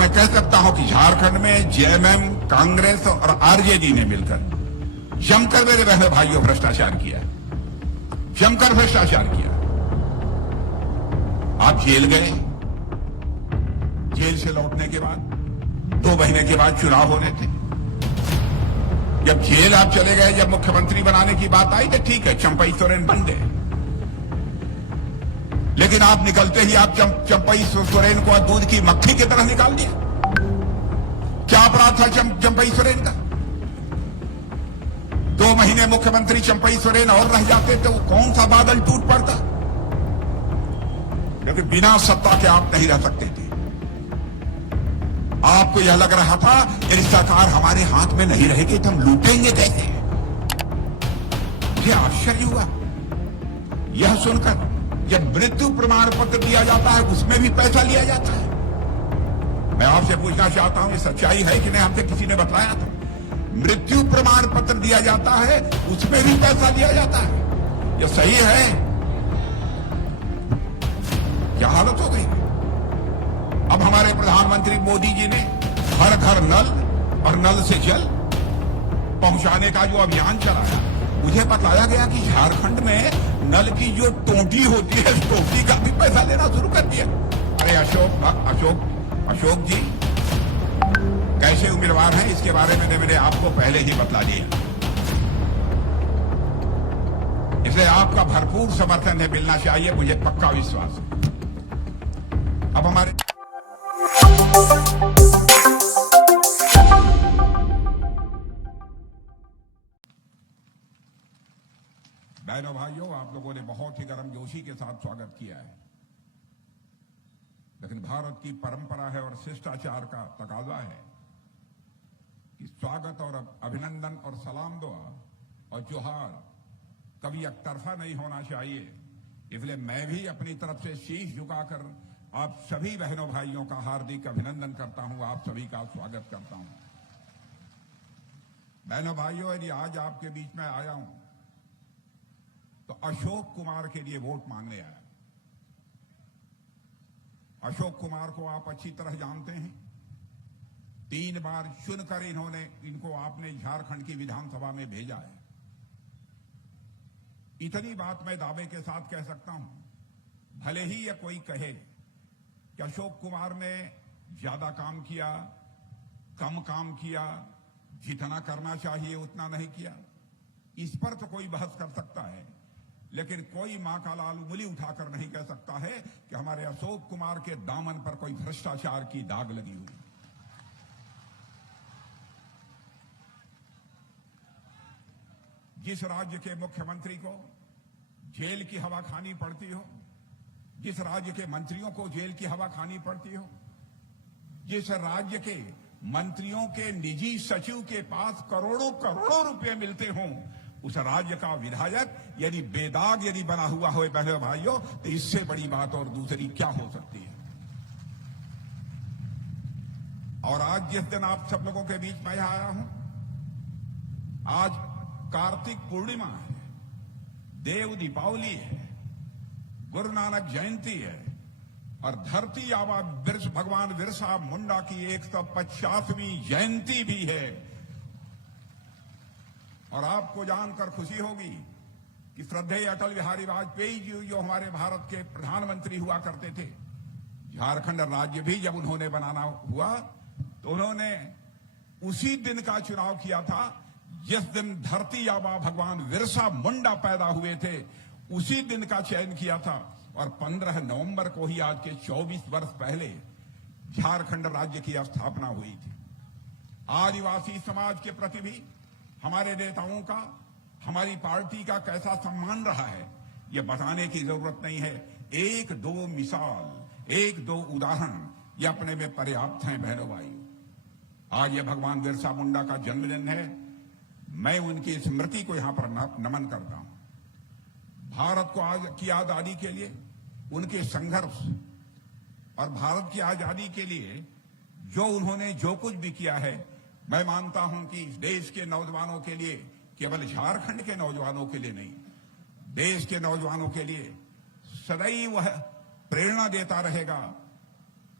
मैं कह सकता हूं कि झारखंड में जेएमएम, कांग्रेस और आरजेडी ने मिलकर जमकर मेरे बहन भाइयों भ्रष्टाचार किया, जमकर भ्रष्टाचार किया। आप जेल गए, जेल से लौटने के बाद 2 महीने के बाद चुनाव होने थे। जब जेल आप चले गए, जब मुख्यमंत्री बनाने की बात आई तो ठीक है, चंपई सोरेन बन गए। लेकिन आप निकलते ही आप चंपई सोरेन को दूध की मक्खी की तरह निकाल दिया। क्या अपराध था चंपई सोरेन का? 2 महीने मुख्यमंत्री चंपई सोरेन और रह जाते तो कौन सा बादल टूट पड़ता? क्योंकि बिना सत्ता के आप नहीं रह सकते थे। आपको यह लग रहा था कि सरकार हमारे हाथ में नहीं रहेगी तो हम लूटेंगे कैसे? मुझे आश्चर्य हुआ यह सुनकर। जब मृत्यु प्रमाण पत्र दिया जाता है उसमें भी पैसा लिया जाता है। मैं आपसे पूछना चाहता हूं, ये सच्चाई है कि नहीं? हमसे किसी ने बताया था। मृत्यु प्रमाण पत्र दिया जाता है उसमें भी पैसा लिया जाता है। यह सही है? क्या हालत हो गई? अब हमारे प्रधानमंत्री मोदी जी ने हर घर नल और नल से जल पहुंचाने का जो अभियान चलाया, मुझे बताया गया कि झारखंड में नल की जो टोटी होती है, टोटी का भी पैसा लेना शुरू कर दिया। अरे अशोक जी कैसे उम्मीदवार हैं, इसके बारे में मैंने आपको पहले ही बतला दिया। इसलिए आपका भरपूर समर्थन है, मिलना चाहिए, मुझे पक्का विश्वास है। अब हमारे बहनों भाइयों, आप लोगों ने बहुत ही गर्मजोशी के साथ स्वागत किया है, लेकिन भारत की परंपरा है और शिष्टाचार का तकाजा है कि स्वागत और अभिनंदन और सलाम दुआ और जोहार कभी एकतरफा नहीं होना चाहिए। इसलिए मैं भी अपनी तरफ से शीश झुकाकर आप सभी बहनों भाइयों का हार्दिक अभिनंदन करता हूं, आप सभी का स्वागत करता हूं। बहनों भाइयों, यदि आज आपके बीच में आया हूं तो अशोक कुमार के लिए वोट मांगने आया। अशोक कुमार को आप अच्छी तरह जानते हैं। 3 बार चुनकर इनको आपने झारखंड की विधानसभा में भेजा है। इतनी बात मैं दावे के साथ कह सकता हूं, भले ही यह कोई कहे कि अशोक कुमार ने ज्यादा काम किया, कम काम किया, जितना करना चाहिए उतना नहीं किया, इस पर तो कोई बहस कर सकता है, लेकिन कोई मां का लाल उंगली उठाकर नहीं कह सकता है कि हमारे अशोक कुमार के दामन पर कोई भ्रष्टाचार की दाग लगी हुई। जिस राज्य के मुख्यमंत्री को जेल की हवा खानी पड़ती हो, जिस राज्य के मंत्रियों को जेल की हवा खानी पड़ती हो, जिस राज्य के मंत्रियों के निजी सचिव के पास करोड़ों करोड़ों रुपए मिलते हों, उस राज्य का विधायक यदि बेदाग यदि बना हुआ हो बहनों भाइयों, तो इससे बड़ी बात और दूसरी क्या हो सकती है? और आज जिस दिन आप सब लोगों के बीच में आया हूं, आज कार्तिक पूर्णिमा है, देव दीपावली है, गुरु नानक जयंती है और धरती आबा भगवान बिरसा मुंडा की 150वीं जयंती भी है। और आपको जानकर खुशी होगी कि श्रद्धेय अटल बिहारी वाजपेयी जी जो हमारे भारत के प्रधानमंत्री हुआ करते थे, झारखंड राज्य भी जब उन्होंने बनाना हुआ तो उन्होंने उसी दिन का चुनाव किया था जिस दिन धरती आबा भगवान बिरसा मुंडा पैदा हुए थे, उसी दिन का चयन किया था। और 15 नवंबर को ही आज के 24 वर्ष पहले झारखंड राज्य की स्थापना हुई थी। आदिवासी समाज के प्रति भी हमारे नेताओं का, हमारी पार्टी का कैसा सम्मान रहा है, यह बताने की जरूरत नहीं है। 1-2 मिसाल, 1-2 उदाहरण ये अपने में पर्याप्त हैं बहनों भाई। आज ये भगवान बिरसा मुंडा का जन्मदिन है। मैं उनकी स्मृति को यहां पर नमन करता हूं। भारत को आज की आजादी के लिए उनके संघर्ष और भारत की आजादी के लिए जो उन्होंने जो कुछ भी किया है, मैं मानता हूं कि इस देश के नौजवानों के लिए, केवल झारखंड के नौजवानों के लिए नहीं, देश के नौजवानों के लिए सदैव वह प्रेरणा देता रहेगा,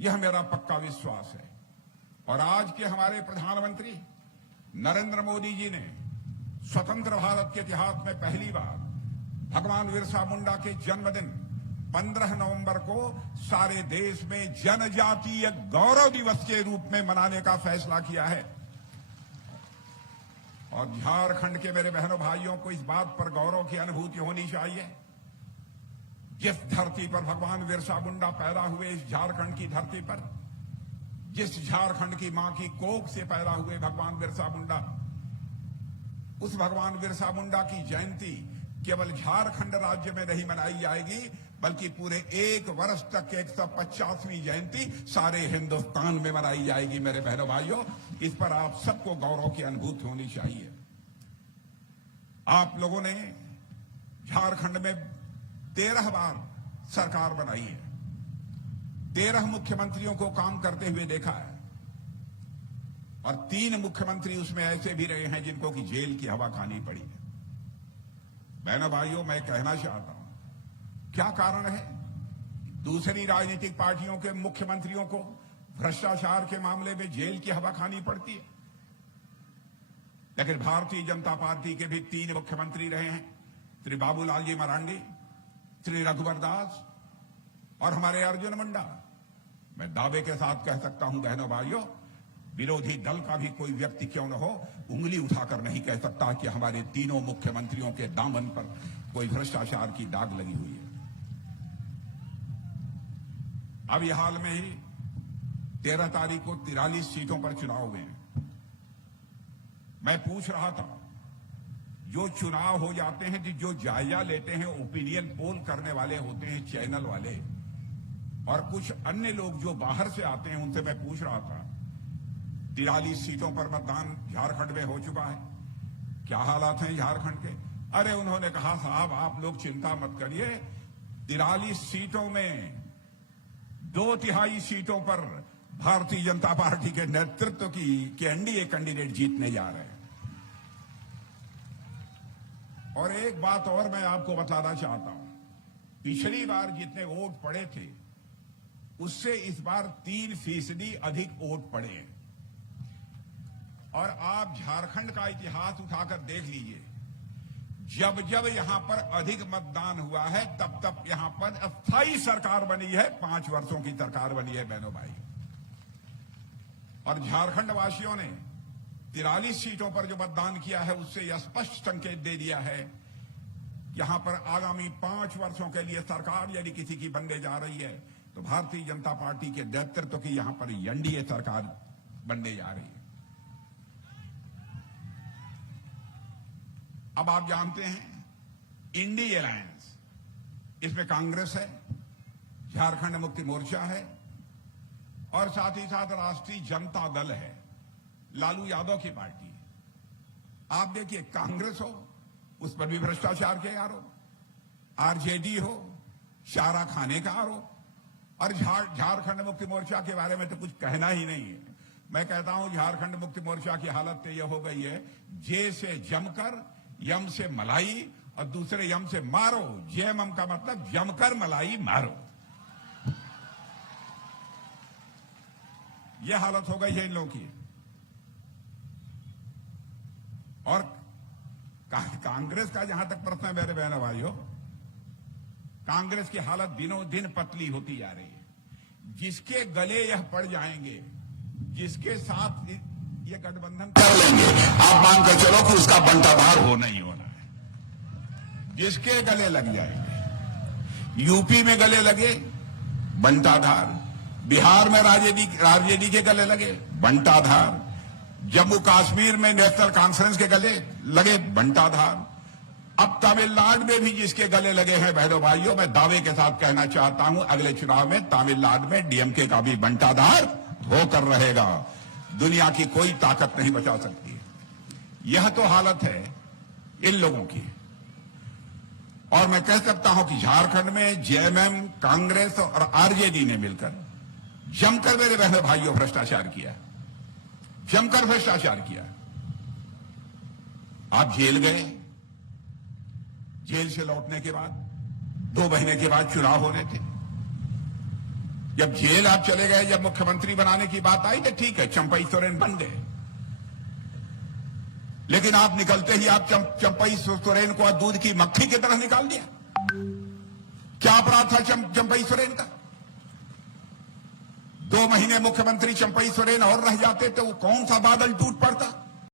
यह मेरा पक्का विश्वास है। और आज के हमारे प्रधानमंत्री नरेंद्र मोदी जी ने स्वतंत्र भारत के इतिहास में पहली बार भगवान बिरसा मुंडा के जन्मदिन 15 नवंबर को सारे देश में जनजातीय गौरव दिवस के रूप में मनाने का फैसला किया है। और झारखंड के मेरे बहनों भाइयों को इस बात पर गौरव की अनुभूति होनी चाहिए, जिस धरती पर भगवान बिरसा मुंडा पैदा हुए, इस झारखंड की धरती पर, जिस झारखंड की मां की कोख से पैदा हुए भगवान बिरसा मुंडा, उस भगवान बिरसा मुंडा की जयंती केवल झारखंड राज्य में नहीं मनाई जाएगी, बल्कि पूरे एक वर्ष तक 150वीं जयंती सारे हिंदुस्तान में मनाई जाएगी। मेरे बहनों भाइयों, इस पर आप सबको गौरव की अनुभूति होनी चाहिए। आप लोगों ने झारखंड में 13 बार सरकार बनाई है, 13 मुख्यमंत्रियों को काम करते हुए देखा है, और 3 मुख्यमंत्री उसमें ऐसे भी रहे हैं जिनको कि जेल की हवा खानी पड़ी है। बहनों भाइयों, मैं कहना चाहता हूं, क्या कारण है दूसरी राजनीतिक पार्टियों के मुख्यमंत्रियों को भ्रष्टाचार के मामले में जेल की हवा खानी पड़ती है, लेकिन भारतीय जनता पार्टी के भी 3 मुख्यमंत्री रहे हैं, श्री बाबूलाल जी मरांडी, श्री रघुवर दास और हमारे अर्जुन मुंडा। मैं दावे के साथ कह सकता हूं बहनों भाइयों, विरोधी दल का भी कोई व्यक्ति क्यों न हो, उंगली उठाकर नहीं कह सकता कि हमारे तीनों मुख्यमंत्रियों के दामन पर कोई भ्रष्टाचार की दाग लगी हुई है। अभी हाल में ही 13 तारीख को 43 सीटों पर चुनाव हुए हैं। मैं पूछ रहा था, जो चुनाव हो जाते हैं, जो जायजा लेते हैं, ओपिनियन पोल करने वाले होते हैं, चैनल वाले और कुछ अन्य लोग जो बाहर से आते हैं, उनसे मैं पूछ रहा था, 43 सीटों पर मतदान झारखंड में हो चुका है, क्या हालात हैं झारखंड के? अरे उन्होंने कहा, साहब आप लोग चिंता मत करिए, 43 सीटों में 2/3 सीटों पर भारतीय जनता पार्टी के नेतृत्व की एनडीए कैंडिडेट जीतने जा रहे हैं। और एक बात और मैं आपको बताना चाहता हूं, पिछली बार जितने वोट पड़े थे उससे इस बार 3% अधिक वोट पड़े हैं। और आप झारखंड का इतिहास उठाकर देख लीजिए, जब जब यहां पर अधिक मतदान हुआ है, तब तब यहां पर अस्थायी सरकार बनी है, 5 वर्षों की सरकार बनी है बहनों भाई। और झारखंड वासियों ने 43 सीटों पर जो मतदान किया है, उससे यह स्पष्ट संकेत दे दिया है, यहां पर आगामी 5 वर्षों के लिए सरकार यदि किसी की बनने जा रही है, तो भारतीय जनता पार्टी के नेतृत्व की यहां पर एनडीए सरकार बनने जा रही है। अब आप जानते हैं, इंडी अलायंस, इसमें कांग्रेस है, झारखंड मुक्ति मोर्चा है और साथ ही साथ राष्ट्रीय जनता दल है, लालू यादव की पार्टी। आप देखिए, कांग्रेस हो, उस पर भी भ्रष्टाचार के आरोप, आरजेडी हो, चारा खाने का आरोप, और झारखंड मुक्ति मोर्चा के बारे में तो कुछ कहना ही नहीं है। मैं कहता हूं, झारखंड मुक्ति मोर्चा की हालत तो यह हो गई है, जे से जमकर, यम से मलाई और दूसरे यम से मारो। जेएमएम का मतलब जमकर मलाई मारो, यह हालत हो गई है इन लोगों की। और कांग्रेस का जहां तक प्रश्न है मेरे बहनों भाइयों, कांग्रेस की हालत दिनों दिन पतली होती जा रही है। जिसके गले यह पड़ जाएंगे, जिसके साथ ये गठबंधन कर लेंगे, आप मानकर चलो कि उसका बंटाधार होना ही होना है। जिसके गले लग जाएंगे, यूपी में गले लगे, बंटाधार, बिहार में राजनीति के गले लगे, बंटाधार, जम्मू कश्मीर में नेशनल कॉन्फ्रेंस के गले लगे, बंटाधार, अब तमिलनाडु में भी जिसके गले लगे हैं बहनों भाइयों, मैं दावे के साथ कहना चाहता हूं, अगले चुनाव में तमिलनाडु में डीएमके का भी बंटाधार होकर रहेगा। दुनिया की कोई ताकत नहीं बचा सकती। यह तो हालत है इन लोगों की। और मैं कह सकता हूं कि झारखंड में जेएमएम, कांग्रेस और आरजेडी ने मिलकर जमकर मेरे बहनों भाइयों भ्रष्टाचार किया, जमकर भ्रष्टाचार किया। आप जेल गए, जेल से लौटने के बाद 2 महीने के बाद चुनाव होने थे, जब जेल आप चले गए, जब मुख्यमंत्री बनाने की बात आई तो ठीक है, चंपई सोरेन बन गए। लेकिन आप निकलते ही आप चंपई सोरेन को दूध की मक्खी की तरह निकाल दिया। क्या अपराध था चंपई सोरेन का? 2 महीने मुख्यमंत्री चंपई सोरेन और रह जाते तो कौन सा बादल टूट पड़ता?